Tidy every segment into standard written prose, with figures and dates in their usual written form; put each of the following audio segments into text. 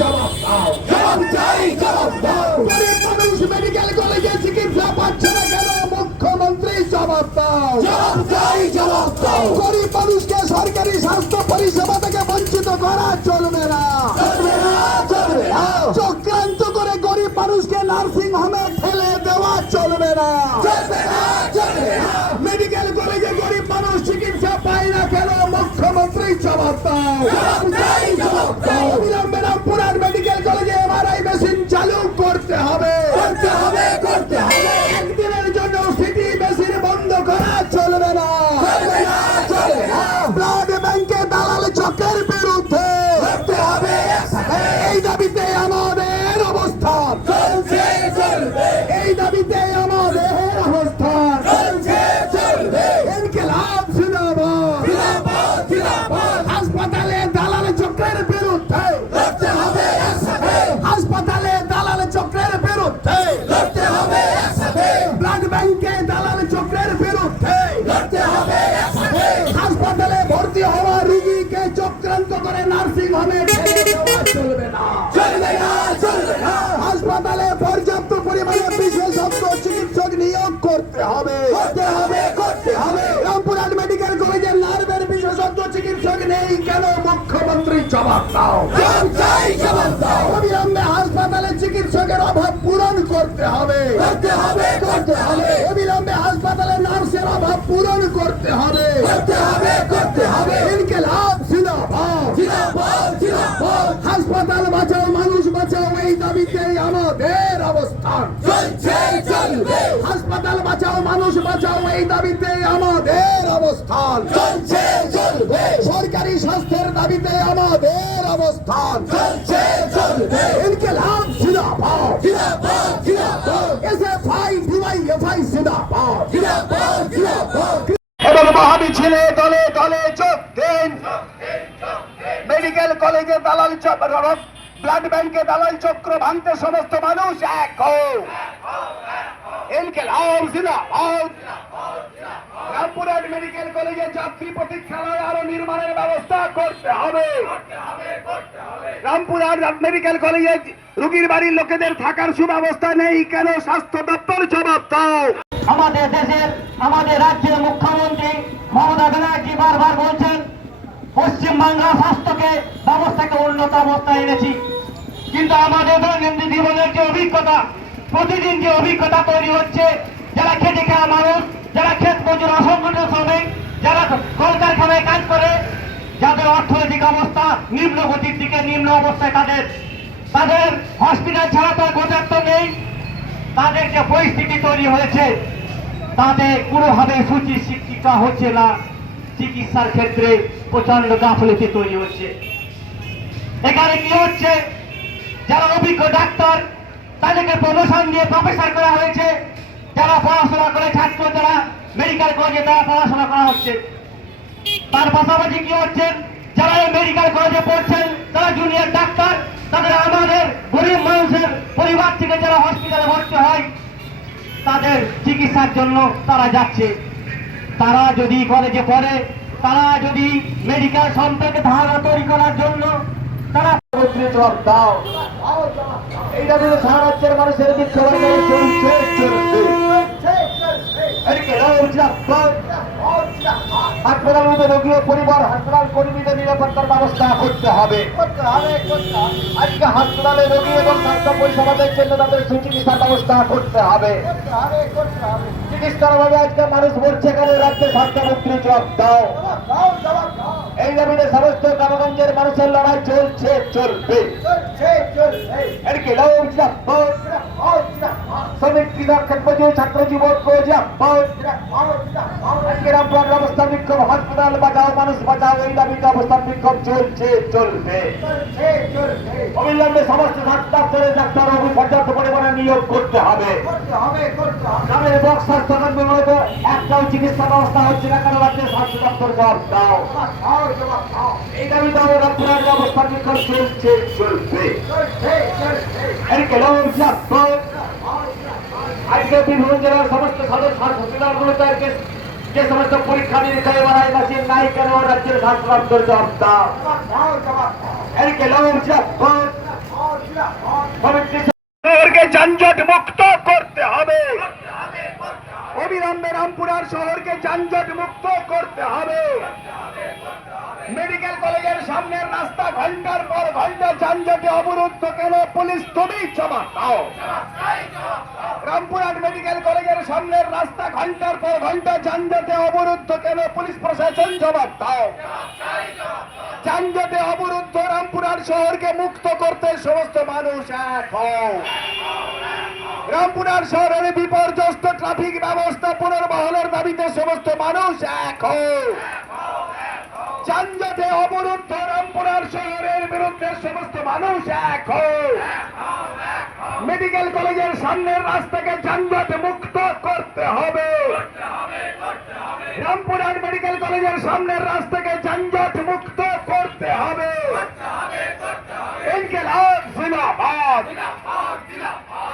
জবাব দাও, জবাব চাই, জবাব দাও। গরিব মানুষ মেডিকেল কলেজে চিকিৎসা পাচ্ছে না কেন? মুখ্যমন্ত্রী জবাব দাও, জবাব চাই, জবাব দাও। গরিব মানুষকে সরকারি স্বাস্থ্য পরিষেবা থেকে বঞ্চিত করা চলবে না, চলবে না, চলবে না। চক্রান্ত করে গরিব মানুষকে নার্সিং হোমে ঠেলে দেওয়া চলবে না, চলবে না, চলবে না। মেডিকেল কলেজে গরিব মানুষ চিকিৎসা পায় না কেন? মুখ্যমন্ত্রী জবাব দাও, জবাব চাই, জবাব দাও। অবিলম্বে রামপুরহাট মেডিকেল কলেজে এমআরআই মেশিন চালু করতে হবে, করতে হবে, করতে হবে। একদিনের জন্য সিটি মেশিন বন্ধ করা চলবে না, চলবে না, চলবে না। ব্লাড ব্যাংকে দালাল চক্রের বিরুদ্ধে করতে হবে একসাথে। এই দাবিতে আমাদের অবস্থান চলছে, চলবে। এই দাবিতে আমাদের অবস্থান চলছে, চলবে। ইনকিলাব জিন্দাবাদ, জিন্দাবাদ, জিন্দাবাদ। হাসপাতালে দালাল চক্রের বিরুদ্ধে লড়তে হবে একসাথে। হাসপাতালে দালাল চক্রের বিরুদ্ধে লড়তে হবে একসাথে। ব্লাড ব্যাংকে দালাল চক্রের বিরুদ্ধে লড়তে হবে একসাথে। হাসপাতালে ভর্তি হওয়া রোগীকে চক্রান্ত করে নার্সিং হোমে ঠেলে দেওয়া চলবে না, চলবে না, চলবে না। হাসপাতালে পর্যাপ্ত পরিমাণে বিশেষজ্ঞ চিকিৎসক নিয়োগ করতে হবে, করতে হবে, করতে হবে। রামপুরহাট মেডিকেল কলেজের নার্ভের বিশেষজ্ঞ চিকিৎসক নেই কেন? মুখ্যমন্ত্রী জবাব দাও, জবাব চাই, জবাব দাও। অবিলম্বে হাসপাতালে চিকিৎসকের অভাব পূরণ করতে হবে, করতে হবে, করতে হবে। অবিলম্বে হাসপাতালে নার্সের অভাব পূরণ করতে হবে, করতে হবে, করতে হবে। ইনকিলাব জিন্দাবাদ, জিন্দাবাদ, জিন্দাবাদ। হাসপাতাল বাঁচাও, মানুষ বাঁচাও, এই দাবিতে আমাদের অবস্থান চলছে, চলবে। হাসপাতাল বাঁচাও, মানুষ বাঁচাও, এই দাবিতে আমাদের অবস্থান চলছে, চলবে। সরকারি স্বাস্থ্যের দাবিতে আমাদের অবস্থান চলছে, চলবে। ইনকিলাব জিন্দাবাদ, জিন্দাবাদ, জিন্দাবাদ। এসএফআই ডিওয়াইএফআই জিন্দাবাদ, জিন্দাবাদ, জিন্দাবাদ। এবং মহামিছিলে দলে দলে যোগ দিন। মেডিকেল কলেজে দালাল চক্র, ব্লাড ব্যাংকে দালাল চক্র ভাঙতে সমস্ত মানুষ এক হও। ইনকিলাব জিন্দাবাদ। রামপুরহাট মেডিকেল কলেজে যাত্রী প্রতীক্ষালয় আরো নির্মাণের ব্যবস্থা করতে হবে। রামপুরহাট মেডিকেল কলেজে রোগীর বাড়ির লোকেদের থাকার সুব্যবস্থা নেই কেন? স্বাস্থ্য দপ্তর জবাব দাও। আমাদের দেশের, আমাদের রাজ্যের মুখ্যমন্ত্রী মমতা ব্যানার্জি বারবার বলছেন পশ্চিমবাংলা স্বাস্থ্যকে ব্যবস্থাকে উন্নত অবস্থায় এনেছি, কিন্তু আমাদের দৈনন্দিন জীবনের যে অভিজ্ঞতা, প্রতিদিন যে অভিজ্ঞতা তৈরি হচ্ছে, যারা খেটে খাওয়া মানুষ, যারা ক্ষেত মজুর, অসংগঠিত শ্রমিক, যারা কলকারখানায় কাজ করে, যাদের অর্থনৈতিক অবস্থা নিম্ন গতির দিকে, নিম্ন অবস্থায়, তাদের হসপিটাল ছাড়া তো গোচার তো নেই। তাদের যে পরিস্থিতি তৈরি হয়েছে, তাতে কোনোভাবে সুচিকিৎসা হচ্ছে না। চিকিৎসার ক্ষেত্রে প্রচন্ড গাফিলতি তৈরি হচ্ছে। এখানে কি হচ্ছে? যারা অভিজ্ঞ ডাক্তার, তাদেরকে প্রমোশন দিয়ে প্রফেসর করা হয়েছে। যারা পড়াশোনা করে ছাত্র, যারা মেডিকেল কলেজে তারা পড়াশোনা করা হচ্ছে। তার পাশাপাশি কি হচ্ছে? যারা এই মেডিকেল কলেজে পড়ছেন তারা জুনিয়র ডাক্তার, তাদের আমাদের গরিব মানুষের পরিবার থেকে যারা হসপিটালে ভর্তি হয়, তাদের চিকিৎসার জন্য তারা যাচ্ছে। তারা যদি কলেজে পড়ে, তারা যদি মেডিকেল সম্পর্কে ধারণা তৈরি করার জন্য তারা জবাব দাও। এই দাবিতে সারা রাজ্যের মানুষের বিক্ষোভ চলছে, চলবে। হাসপাতাল রোগী ও পরিবার, হাসপাতাল কর্মীদের নিরাপত্তার ব্যবস্থা করতে হবে। আজকে হাসপাতালে রোগী এবং স্বাস্থ্য পরিষেবাদের জন্য তাদের সুচিকিৎসার ব্যবস্থা করতে হবে। চিকিৎসার অভাবে আজকে মানুষ মরছে কেন? রাজ্যের স্বাস্থ্যমন্ত্রী জবাব দাও। এই দাবিতে সমস্ত গ্রামগঞ্জের মানুষের লড়াই চলছে, চলবে। শ্রমিক, কৃষক, ক্ষেত্রজীবী, ছাত্র যুবক রামপুরহাট অবস্থান বিক্ষোভ, হাসপাতাল বাঁচাও, মানুষ বাঁচাও, এই দাবিতে অবস্থান বিক্ষোভ চলছে, চলবে। অবিলম্বে সমস্ত দপ্তরের ডাক্তার পর্যাপ্ত পরিমাণে নিয়োগ করতে হবে। গ্রামের ব্লক স্বাস্থ্যকেন্দ্রগুলোতে একটাও চিকিৎসা ব্যবস্থা হচ্ছে না কেন? রাজ্যের স্বাস্থ্য দপ্তর জবাব দাও। এই দাবিতে রামপুরহাট অবস্থান বিক্ষোভ চলছে, চলবে। আজকে বিভিন্ন জেলার সমস্ত সদর হসপিটালগুলোতে যে সমস্ত পরীক্ষা নিরীক্ষা এমআরআই মেশিন নাই কেন? রাজ্যের স্বাস্থ্য দপ্তর জবাব দাও। শহরকে যানজট মুক্ত করতে হবে। অবিলম্বে রামপুরার শহরকে যানজট মুক্ত করতে হবে। মেডিকেল কলেজের সামনের রাস্তা ঘন্টার পর ঘন্টা যানজটে অবরুদ্ধ কেন? পুলিশ তুমি জবাব দাও। রামপুরহাট মেডিকেল কলেজের সামনের রাস্তা ঘন্টার পর ঘন্টা যানজটে অবরুদ্ধ কেন? পুলিশ প্রশাসন জবাব দাও। যানজটে অবরুদ্ধ রামপুরহাট শহরকে মুক্ত করতে সমস্ত মানুষ এক হও। রামপুরহাট শহরের বিপর্যস্ত ট্রাফিক ব্যবস্থা পুনর্বহালের দাবিতে সমস্ত মানুষ এক হও। যানজটে অবরুদ্ধ রামপুরহাট শহরের বিরুদ্ধে সমস্ত মানুষ এক হও। মেডিকেল কলেজের সামনের রাস্তাকে যানজট মুক্ত করতে হবে। রামপুরহাট মেডিকেল কলেজের সামনের রাস্তাকে যানজট মুক্ত করতে হবে। ইনকিলাব জিন্দাবাদ।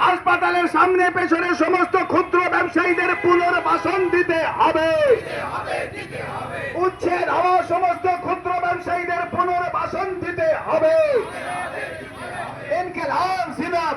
হাসপাতালের সামনে পেছনে সমস্ত ক্ষুদ্র ব্যবসায়ীদের পুনর্বাসন দিতে হবে। উচ্ছেদ হওয়া সমস্ত ক্ষুদ্র ব্যবসায়ীদের পুনর্বাসন দিতে হবে। ইনকিলাব জিন্দাবাদ।